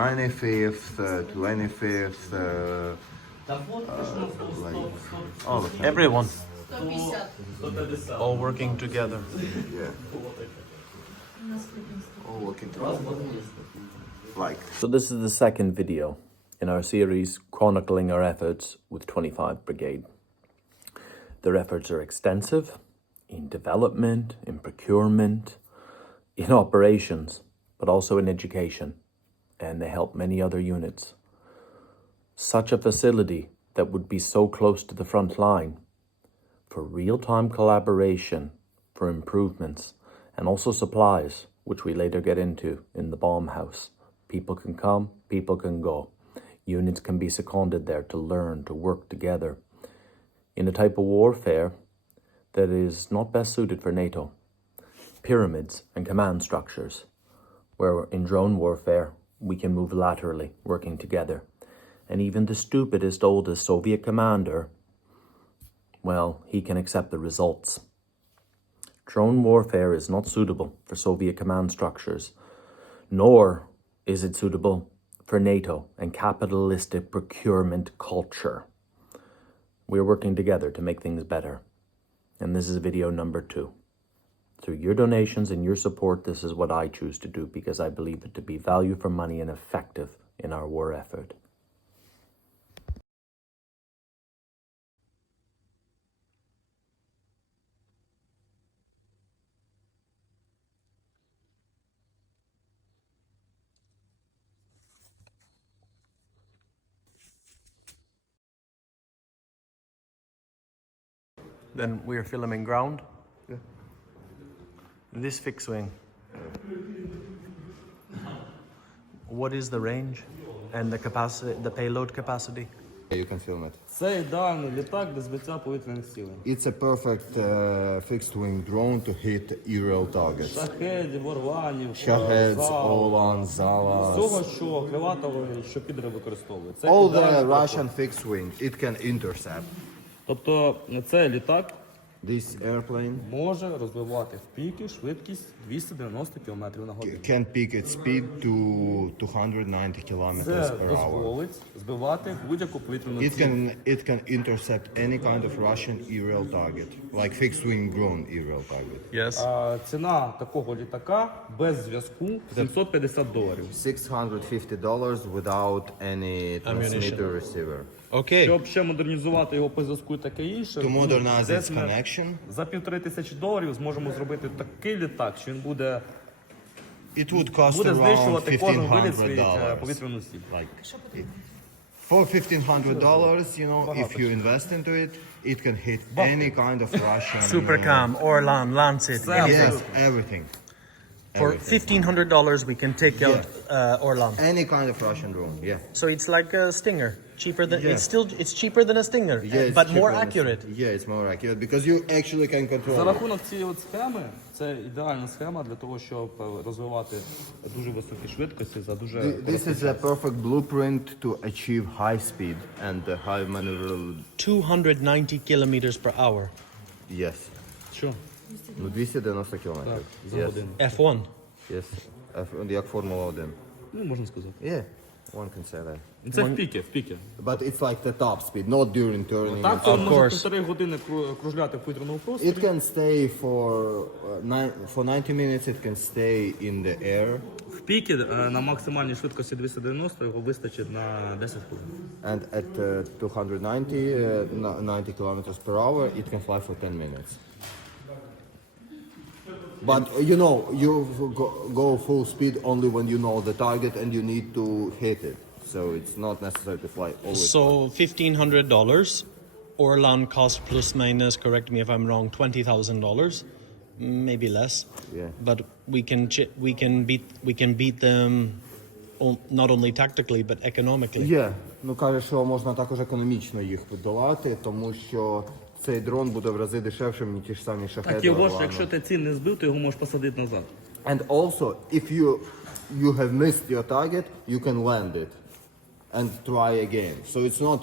95th, 25th, like all of them. Everyone, 150. all working together. Yeah. All working together. Like. So this is the second video in our series chronicling our efforts with 25 Brigade. Their efforts are extensive in development, in procurement, in operations, but also in education, and they help many other units. Such a facility that would be so close to the front line for real-time collaboration, for improvements, and also supplies, which we later get into in the bomb house. People can come, people can go. Units can be seconded there to learn, to work together in a type of warfare that is not best suited for NATO. Pyramids and command structures, where in drone warfare, we can move laterally, working together. And even the stupidest, oldest Soviet commander, well, he can accept the results. Drone warfare is not suitable for Soviet command structures, nor is it suitable for NATO and capitalistic procurement culture. We're working together to make things better. And this is video number 2. Through your donations and your support, this is what I choose to do because I believe it to be value for money and effective in our war effort. Then we are filming ground. Yeah. This fixed wing. What is the range and the capacity, the payload capacity? You can film it. Це ідеальний літак для збиття повітряних цілей. It's a perfect fixed-wing drone to hit aerial targets. Шахедів, орланів, Shaheds, Зал. Orlan, Zalas. Всього, що крилатого, що підри використовує. Це All the ідеальний літак. Russian fixed-wing, it can intercept. Тобто цей літак This airplane може розвивати в піки швидкість 290 км на годину. can peak its speed to 290 kilometers Це per hour. дозволить збивати будь-яку повітряну ціль. It can intercept any kind of Russian aerial target, like fixed-wing drone aerial target. Yes. Ціна такого літака без зв'язку $750. $650 without any transmitter receiver. Okay. Щоб ще модернізувати його по зв'язку і таке інше, To modernize десь its ми connection, за $1500 зможемо зробити такий літак, що він буде it would cost буде around знищувати кожен виліт свій $1,500. повітряну ціль. Like, for $1,500, you know, if you invest into it, it can hit any kind of Russian. Supercam, Orlan, Lancet, anything. Yes, everything. For Everything. $1,500 we can take out Orlan. Any kind of Russian drone, yeah. So it's like a Stinger. Cheaper than Yeah. it's cheaper than a Stinger, Yeah, it's but more cheaper than- accurate. Yeah, it's more accurate because you actually can За control it. рахунок цієї от схеми, це ідеальна схема для того, щоб розвивати дуже високі швидкості за дуже This короткий is a час. perfect blueprint to achieve high speed and high maneuverability. 290 kilometers per hour. Yes. Що? Ну, 290 кілометрів. Так, за Yes. годину. F1. Yes. Як Формула 1. Ну, можна сказати. Yeah, one can say that. Це в піки, в піки. But it's like the top speed, not during turning. Так, Of то може course. 1,5 години кружляти в повітряному It просторі. can stay for 90 minutes. It can stay in the air, В піки на максимальній швидкості 290 його вистачить на 10 хвилин. and at 90 kilometers per hour, it can fly for 10 minutes. But you know, you go full speed only when you know the target and you need to hit it. So it's not necessary to fly always. So $1,500. Orlan cost plus minus, correct me if I'm wrong, $20,000, maybe less. Yeah. But we can beat them not only tactically but economically. Є. Ну каже, що можна також економічно їх подолати, тому що цей дрон буде в рази дешевшим, ніж ті ж самі шахеди. Так його ж, Орлани. якщо ти ціль не збив, то його можеш посадити назад. And also, if you have missed your target, you can land it and try again. So it's not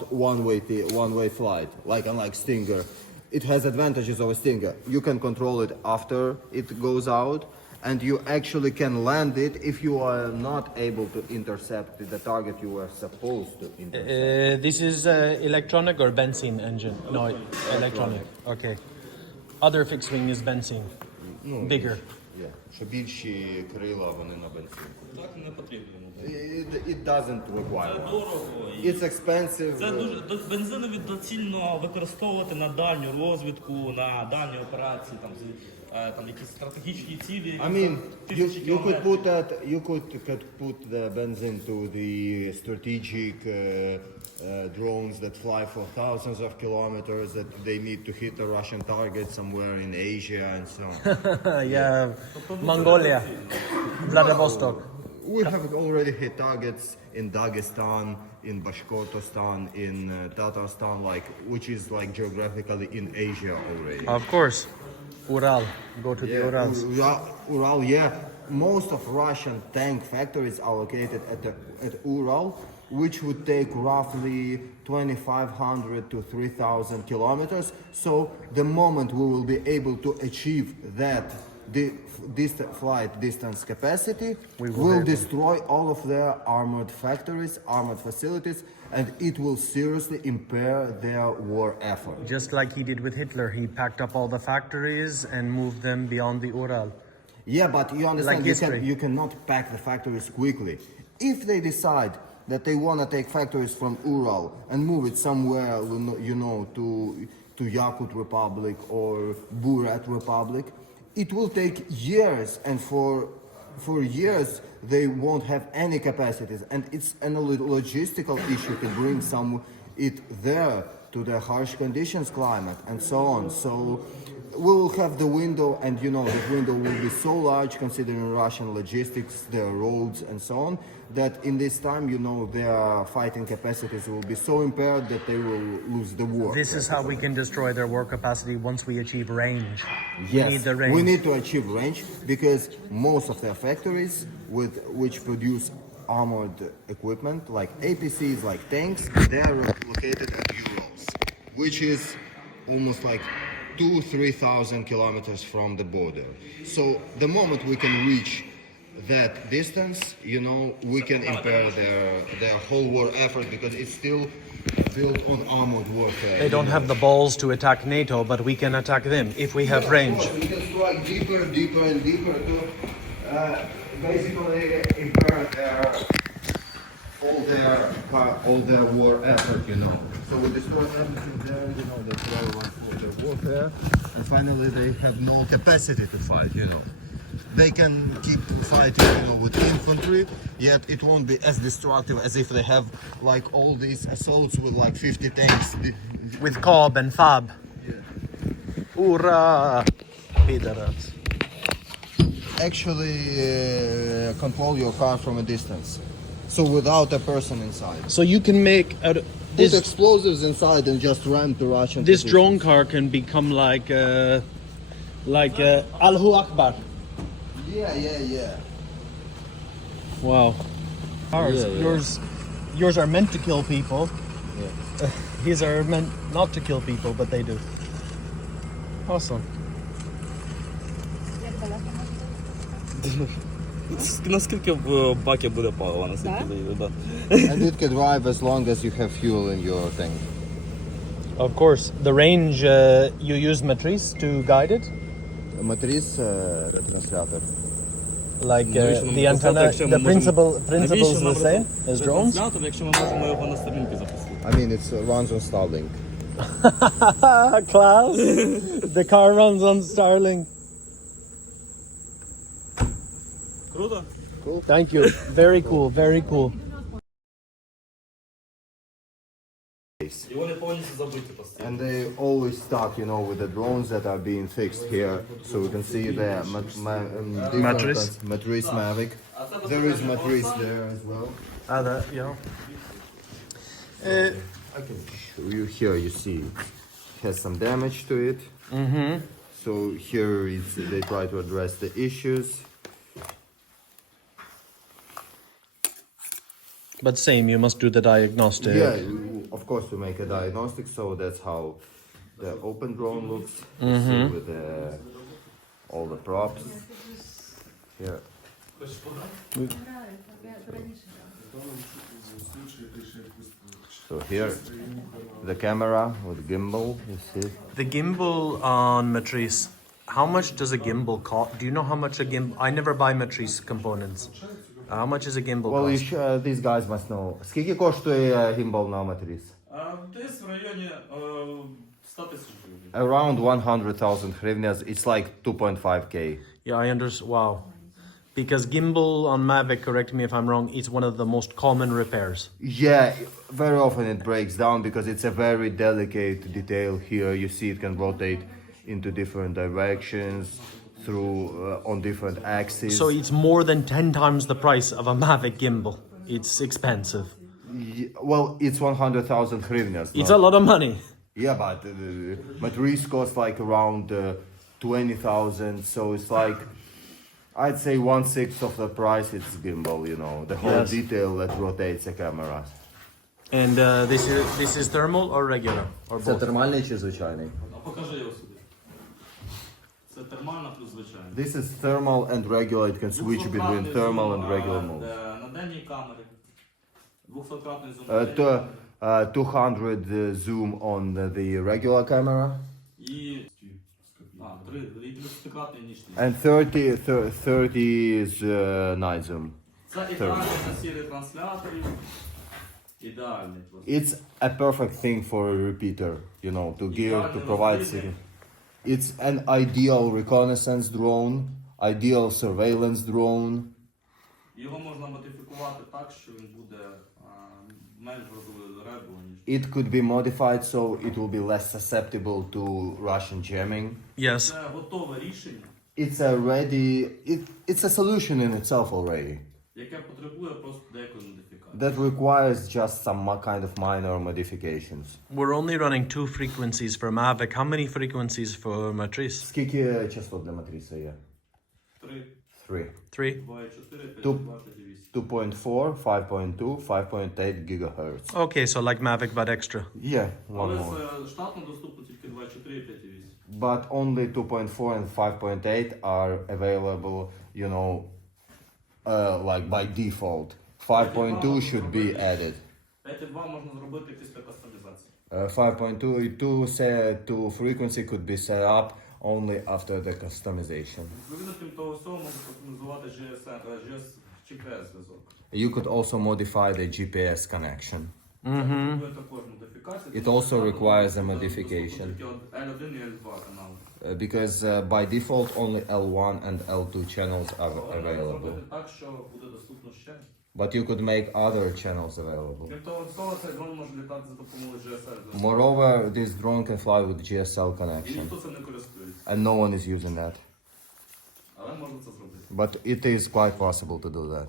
one-way flight, like unlike Stinger. It has advantages of a Stinger. You can control it after it goes out, and you actually can land it if you are not able to intercept the target you were supposed to intercept. This is electronic or benzene engine? No, electronic. Okay. Other fixed wing is benzene. Bigger. Yeah. Що більші крила, вони на бензин. Так не потрібно. It doesn't require. Це дорого. It's expensive. Це дуже бензинові доцільно використовувати на дальню розвідку, на дальні операції, там якісь стратегічні цілі. I mean, тисячі you could кілометрів. could put the benzene to the strategic drones that fly for thousands of kilometers that they need to hit a Russian target somewhere in Asia and so on. Yeah, Mongolia, Vladivostok. We have already hit targets in Dagestan, in Bashkortostan, in Tatarstan, which is geographically in Asia already. Of course, Ural. Go to the Urals. Ural, yeah. Most of Russian tank factories are located at Ural, which would take roughly 2,500 to 3,000 kilometers. So the moment we will be able to achieve that flight distance capacity, we will destroy all of their armored factories, armored facilities, and it will seriously impair their war effort. Just like he did with Hitler, he packed up all the factories and moved them beyond the Ural. Yeah, but you understand, Like you cannot pack the factories quickly. If they decide that they want to take factories from Ural and move it somewhere, to Yakut Republic or Burat Republic, it will take years, and for years they won't have any capacities, and it's a logistical issue to bring it there to the harsh conditions, climate, and so on. So we will have the window, and the window will be so large considering Russian logistics, their roads, and so on, that in this time, their fighting capacities will be so impaired that they will lose the war. This is how we can destroy their war capacity once we achieve range. Yes, We need the range. we need to achieve range because most of their factories which produce armored equipment like APCs, like tanks, they are located at Urals, which is almost 2,000-3,000 kilometers from the border. So the moment we can reach that distance, we can impair their whole war effort because it's still built on armored warfare. They don't have the balls to attack NATO, but we can attack them if we have range. We can strike deeper and deeper to basically impair all their war effort, So we destroy everything there, that's why we want further warfare. And finally they have no capacity to fight, They can keep fighting, with infantry, yet it won't be as destructive as if they have all these assaults with 50 tanks. With Cobb and Fab. Yeah. Ura! Pidarats. Actually control your car from a distance. So without a person inside. So you can make out Put explosives inside and just ram to Russian this positions. drone car can become like Allahu Akbar. Yeah. Wow. Ours, Yeah. yours are meant to kill people. Yeah. His are meant not to kill people, but they do. Awesome. Наскільки в бакі буде палива, наскільки заїде, да. And it can drive as long as you have fuel in your tank. Of course, the range you use Matrice to guide it, Matrice транслятор. like Навіщо нам the antenna. якщо ми The можемо- principle is Навіщо the нам same as drones. транслятор, якщо ми можемо його на сторінки запустити? I mean, it runs on Starlink. Class. The car runs on Starlink. Круто? Thank you. Very cool. Very cool. І вони повністю забиті постійно. And they always start, with the drones that are being fixed here. So we can see the Matrice. Matrice Mavic. There is Matrice there as well. I can show you here. You see, it has some damage to it. So here they try to address the issues. But same, you must do the diagnostic. Yeah, of course, to make a diagnostic. So that's how the open drone looks. You see with all the props. Here. So here, the camera with gimbal, you see. The gimbal on Matrice, how much does a gimbal cost? Do you know how much a gimbal? I never buy Matrice components. How much is a gimbal Well, cost? these guys must know. Скільки коштує gimbal на Matrice? Десь в районі 100 тисяч гривень. Around 100,000 hryvnias. It's like 2.5k. Yeah, I understand. Wow. Because gimbal on Mavic, correct me if I'm wrong, it's one of the most common repairs. Yeah, very often it breaks down because it's a very delicate detail here. You see it can rotate into different directions through on different axes. So it's more than 10 times the price of a Mavic gimbal. It's expensive. Well, it's 100,000 hryvnias. It's a lot of money. Yeah, but Matrice costs like around 20,000, so it's like I'd say 1/6 of the price. It's gimbal, you know, the whole Yes. detail that rotates the camera. And this is thermal or regular? Or both? термальний чи звичайний? Покажи його сюди. Це термальна плюс звичайна. This is thermal and regular. It can switch between thermal and regular mode. На денній камері. 200-кратний зум. 200 zoom on the regular camera І 3, і плюс 3-кратний нічний. and 30 is night zoom. Це ідеальний на всі ретрансляторів. Ідеальний просто. It's a perfect thing for a repeater, you know, to gear, to provide signal. It's an ideal reconnaissance drone, ideal surveillance drone. Його можна модифікувати так, що він буде менш вразливий до ребу, ніж. It could be modified so it will be less susceptible to Russian jamming. Yes. Це готове рішення, It's a solution in itself already. яке потребує просто деякої модифікації. That requires just some kind of minor modifications. We're only running 2 frequencies for Mavic. How many frequencies for Matrice? Скільки частот для матриці є? 3, 3. 3? 2, 4, 5, Ту- 2, 5, 8. 2.4, 5.2, 5.8 gigahertz. Okay, so like Mavic but extra. Yeah, one Але more. це штатно доступно тільки 2, 4, 5 і 8. But only 2.4 and 5.8 are available, you know, like by default. 5.2 should be added. 5,2 можна зробити після кастомізації. 5.2 to frequency could be set up only after the customization. Відповідно, крім того всього, можна кастомізувати GPS-зв'язок. You could also modify the GPS connection. It also requires a modification. L1 і L2 канали. Because by default only L1 and L2 channels are available. Зробити так, що буде доступно ще. But you could make other channels available. Крім того всього, цей дрон може літати за допомогою GSL. Moreover, this drone can fly with GSL І connection. ніхто цим не користується. And no one is using that. Але можна це зробити. But it is quite possible to do that.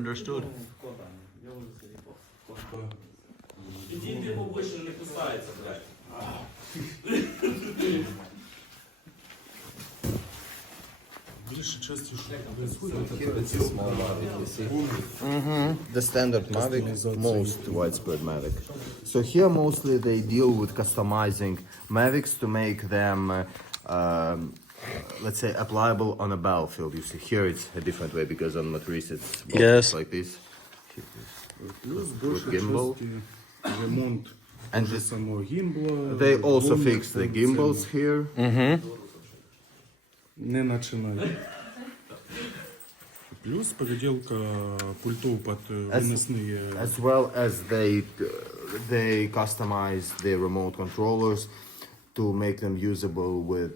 Understood. Іди побольше, не кусається, блядь. The standard Mavic, most widespread Mavic. So here mostly they deal with customizing Mavics to make them, let's say, applicable on a battlefield. You see here it's a different way because on Matrice it's Yes. like this. Плюс With gimbal. ремонт And вже самого гімбла. they also дрона, fix the gimbals here. Не починай. Плюс переділка пультов під виносні. As well as they customize the remote controllers to make them usable with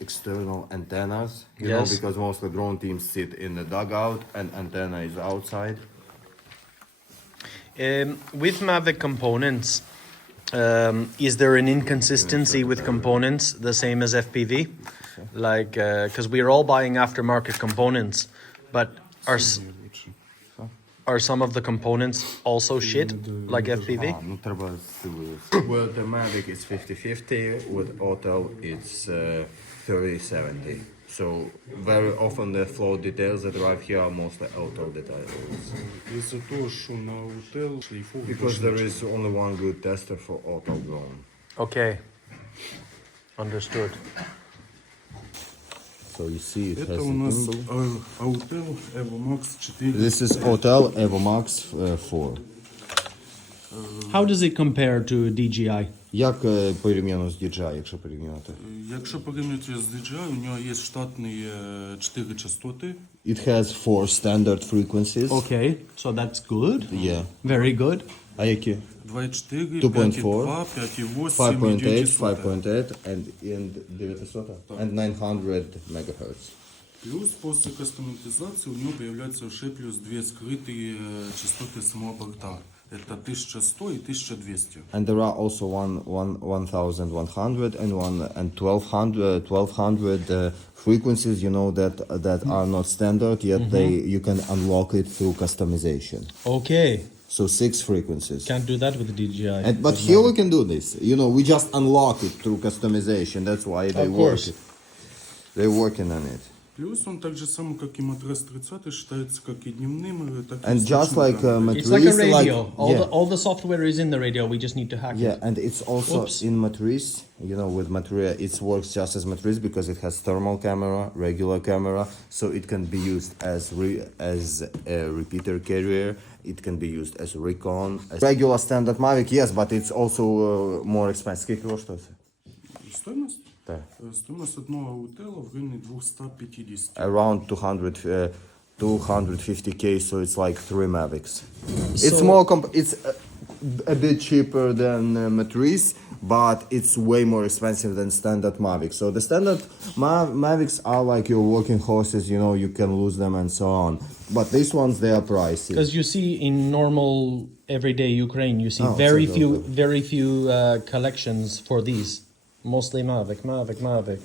external antennas. You know, Yes. because most of the drone teams sit in the dugout and antenna is outside. With Mavic components, is there an inconsistency with components the same as FPV? Like, because we are all buying aftermarket components, but are some of the components also shit, like FPV? Ну, треба With the Mavic it's 50-50, with Autel it's 30-70. So very often the flow details that arrive here are mostly Autel details. Із-за того, що на утел шлейфов Because there is only one good tester for Autel drone. Okay, understood. So you see it Это has у a нас gimbal. Autel Evo Max 4. This is Autel Evo Max 4. How does it compare to DJI? Як порівняно з DJI, якщо порівняти? Якщо порівняти з DJI, у нього є штатні 4 частоти. It has 4 standard frequencies. Okay, so that's good. Yeah. Very good. А які? 2.4, 2.4, 5.2, 5.8, 5.8, 5.8. 5.8 and 900 and 900 megahertz. Плюс після кастомізації у нього появляється ще плюс дві скриті частоти самого борта. Это 1100 и 1200. And there are also 1100 and 1200 frequencies, you know, that are not standard, yet you can unlock it through customization. Okay, So 6 frequencies. can't do that with the DJI. But here we can do this. You know, we just unlock it through customization. That's why they Of work. course. They're working on it. Плюс он так же само, как и Matrice 30, считается как и дневным, так и And just ночным like камерой. It's like a Matrice, radio. yeah. All the software is in the radio. We just need to hack Yeah, it. and it's also Oops. in Matrice. You know, with Matrice, it works just as Matrice because it has thermal camera, regular camera, so it can be used as a repeater carrier. It can be used as Recon, as regular standard Mavic. Yes, but it's also more expensive. Скільки коштує це? Стоимость? Так. Стоимость одного аутела в районе 250. Around 250k, so it's like 3 Mavics. It's So- more it's a bit cheaper than Matrice, but it's way more expensive than standard Mavic. So the standard Mavics are like your working horses, you know, you can lose them and so on. But these ones, they are pricey. Because you see in normal everyday Ukraine, you see Oh, very so few, okay. very few collections for these. Mostly Mavic.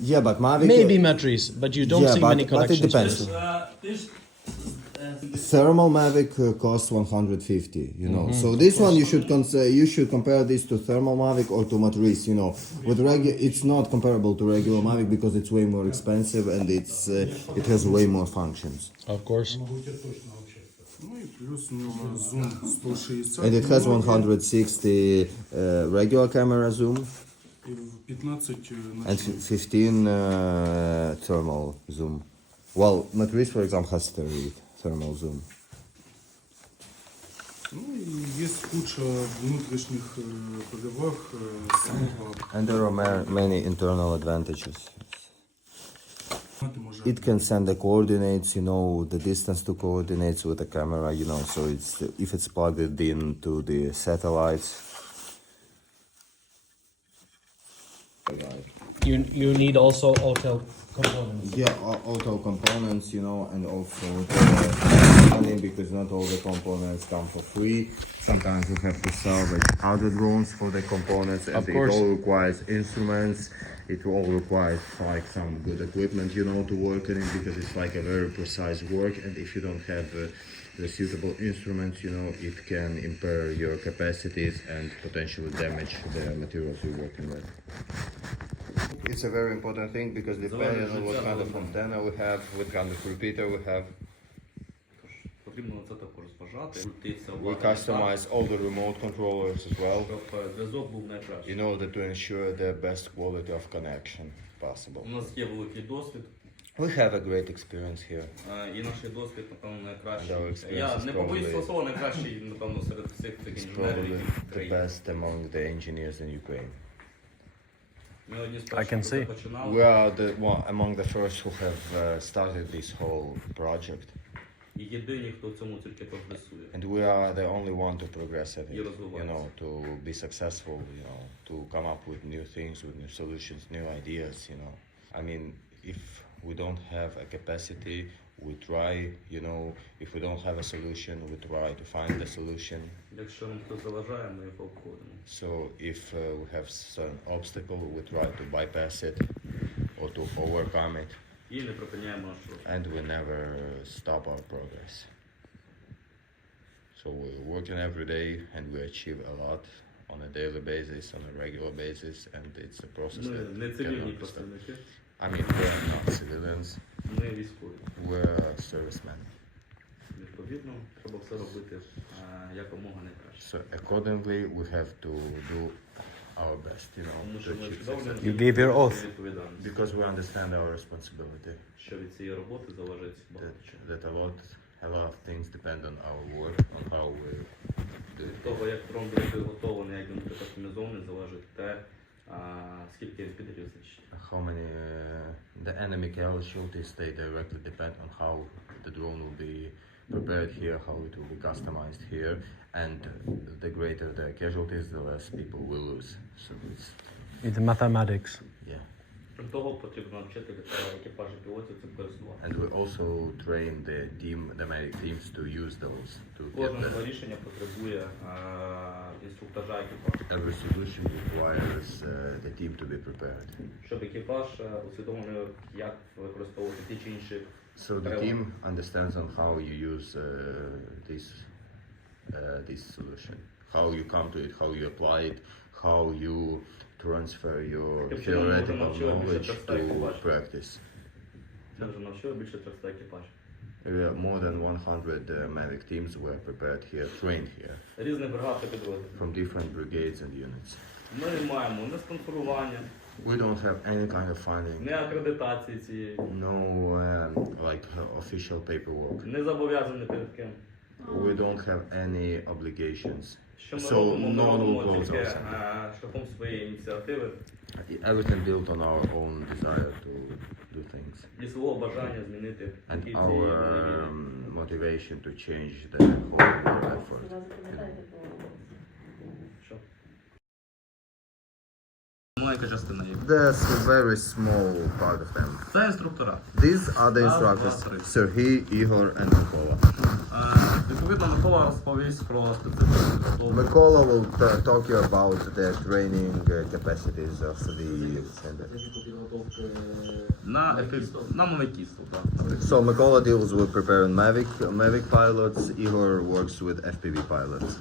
Yeah, but Mavic... Maybe Matrice, but you don't see many but it collections. for depends. this. Ти ж Thermal Mavic costs 150, you know. So this one you should compare this to thermal Mavic or to Matrice, you know. With it's not comparable to regular Mavic because it's way more expensive and it has way more functions. Of course. Ну и плюс у него зум 160. And it has 160 regular camera zoom И в 15 and ночных. 15 thermal zoom. Well, Matrice, for example, has 30 thermal zoom. Ну и есть куча внутренних переваг самого. And there are many internal advantages. Ты можешь It can send the coordinates, you know, the distance to coordinates with the camera, you know, so if it's plugged into the satellites. You need also auto components. Yeah, auto components, you know, and also money because not all the components come for free. Sometimes you have to salvage other drones for the components, and Of course. it all requires instruments. It all requires like some good equipment, you know, to work in it because it's like a very precise work. And if you don't have the suitable instruments, you know, it can impair your capacities and potentially damage the materials you're working with. It's a very important thing because depending on what kind of antenna we have, what kind of repeater we have, потрібно це також зважати. Крутиться we увага на так, customize all the remote controllers as well щоб зв'язок був найкращий. in order to ensure the best quality of connection possible. У нас є великий досвід, We have a great experience here. і наш досвід, напевно, найкращий. Our experience Я is не побоюсь probably- цього слова, найкращий, напевно, серед всіх цих It's інженерів, probably які в the країні. best among the engineers in Ukraine. Ми одні з I перших, can хто це see. починали. We are among the first who have started this whole project, І єдині, хто в цьому тільки прогресує. and we are the only one to progress at it. І You розвивається. know, to be successful. You know, to come up with new things, with new solutions, new ideas. You know, I mean, if we don't have a capacity, we try. You know, if we don't have a solution, we try to find the solution. Якщо нам хтось заважає, ми його обходимо. So if we have some obstacle, we try to bypass it or to overcome it, І не припиняємо наш рух. and we never stop our progress. So we're working every day and we achieve a lot on a daily basis, on a regular basis, and it's a process Ми that не цивільні cannot stop. представники, I mean, we're not civilians, ми військові. we're servicemen. Відповідно, треба все робити якомога найкраще. So accordingly, we have to do our best, you know, Тому to що ми achieve усвідомлюємо success. You gave your oath. відповідальність. Because we understand our responsibility. Що від цієї роботи залежить багато чого. That a lot of things depend on our work, on how we do Від it. того, як дрон буде підготовлений, як він буде кастомізований, залежить те, скільки він підрів знищить. How many the enemy casualties they directly depend on how the drone will be prepared here, how it will be customized here, and the greater the casualties, the less people will lose. So it's It's mathematics. yeah. Крім того, потрібно навчити екіпажі пілотів цим користуватися. And we also train the Mavic teams to use those to get Кожне the, рішення потребує інструктажа екіпажу, every solution requires the team to be prepared. щоб екіпаж усвідомив, як використовувати ті чи інші So the прилади. team understands on how you use this solution, how you come to it, how you apply it, how you transfer your Таким чином, ми вже theoretical навчили більше knowledge 300 to екіпажів. practice. Це вже навчили більше 300 екіпажів. More than 100 Mavic teams were prepared here, trained here, Різних бригад та підрозділів. from different brigades and units. Ми не маємо ні спонсорування, We don't have any kind of funding, ні акредитації цієї, no official paperwork. не зобов'язані перед ким. We don't have any obligations. Що ми So робимо? Ми no one will робимо close тільки ourselves. шляхом своєї ініціативи Everything built on our own desire to do things і свого бажання змінити and хід цієї our війни. motivation to change the whole effort. Що? Маленька частина є. There's a very small part of them. Це інструктора. These are the Раз, два, instructors, три. Sergey, Igor and Mikola. Відповідно, Микола розповість про специфіку підготовки. Mikola will talk you about the training capacities of the center. На мовикісту, так. So Mikola deals with preparing Mavic pilots, Igor works with FPV pilots.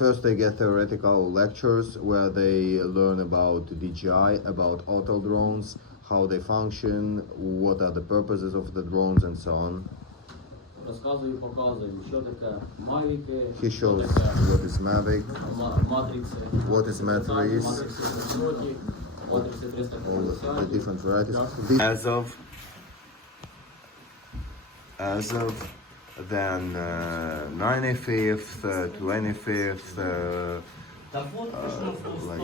First they get theoretical lectures where they learn about DJI, about auto drones, how they function, what are the purposes of the drones and so on. Розказую, показую, що таке Mavic, He shows what is Mavic, Matrice, what is Matrice, Matrice 300, Matrice all the 350. different varieties. As of then 95th, 25th, like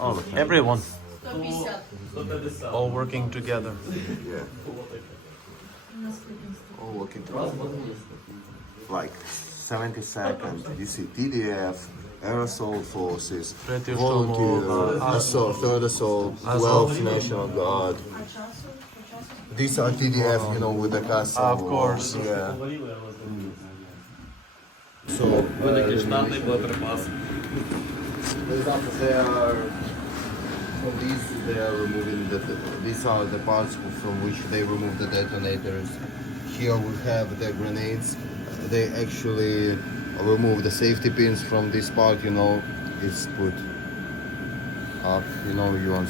all of them. Everyone 150. all working together. Yeah. All working together. Like 72nd, you see TDF, Aerosol Forces, Tretий Volunteer, штурмова, Assault, Third Assault, Azov. 12th National Guard. These are TDF, you know, with the castle. Of course. Yeah. So Великий штатний боєприпас. they are from these. They are removing these are the parts from which they remove the detonators. Here we have the grenades. They actually remove the safety pins from this part. You know, it's put up. You know, you want.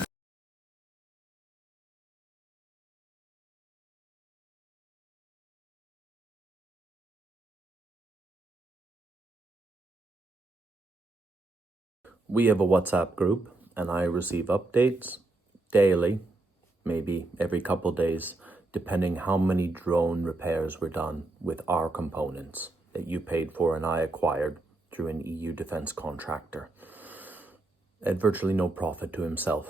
We have a WhatsApp group, and I receive updates daily, maybe every couple days, depending how many drone repairs were done with our components that you paid for and I acquired through an EU defense contractor. At virtually no profit to himself.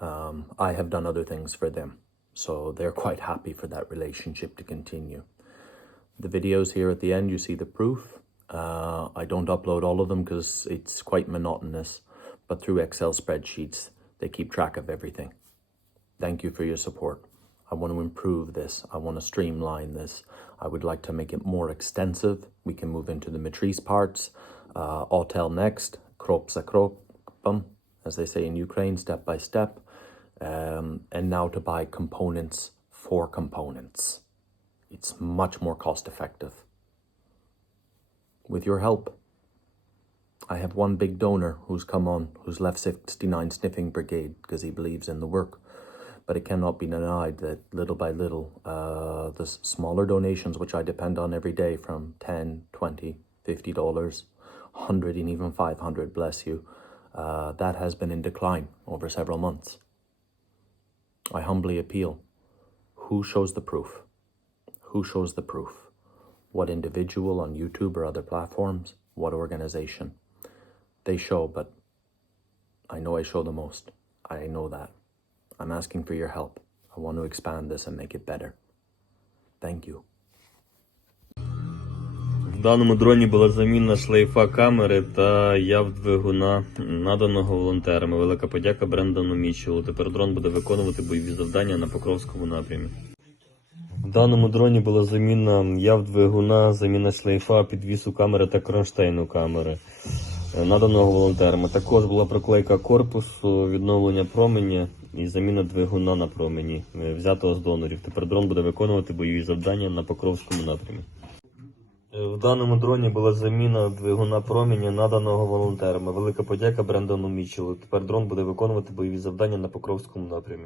I have done other things for them, so they're quite happy for that relationship to continue. The videos here at the end, you see the proof. I don't upload all of them because it's quite monotonous, but through Excel spreadsheets, they keep track of everything. Thank you for your support. I want to improve this. I want to streamline this. I would like to make it more extensive. We can move into the Matrice parts. Autel next, krok za krokiem, as they say in Ukraine, step by step. And now to buy components for components. It's much more cost effective. With your help. I have one big donor who's come on, who's left 69 Sniffing Brigade because he believes in the work. But it cannot be denied that little by little, the smaller donations, which I depend on every day from 10, 20, $50, $100, and even $500, bless you. That has been in decline over several months. I humbly appeal, who shows the proof? Who shows the proof? What individual on YouTube or other platforms? What organization? They show, but I know I show the most. I know that. I'm asking for your help. I want to expand this and make it better. Thank you. В даному дроні була заміна шлейфа камери та яв двигуна, наданого волонтерами. Велика подяка Брендану Мічелу. Тепер дрон буде виконувати бойові завдання на Покровському напрямі. В даному дроні була заміна яв двигуна, заміна шлейфа, підвісу камери та кронштейну камери, наданого волонтерами. Також була проклейка корпусу, відновлення променя і заміна двигуна на промені, взятого з донорів. Тепер дрон буде виконувати бойові завдання на Покровському напрямі. В даному дроні була заміна двигуна променя, наданого волонтерами. Велика подяка Брендану Мічелу. Тепер дрон буде виконувати бойові завдання на Покровському напрямі.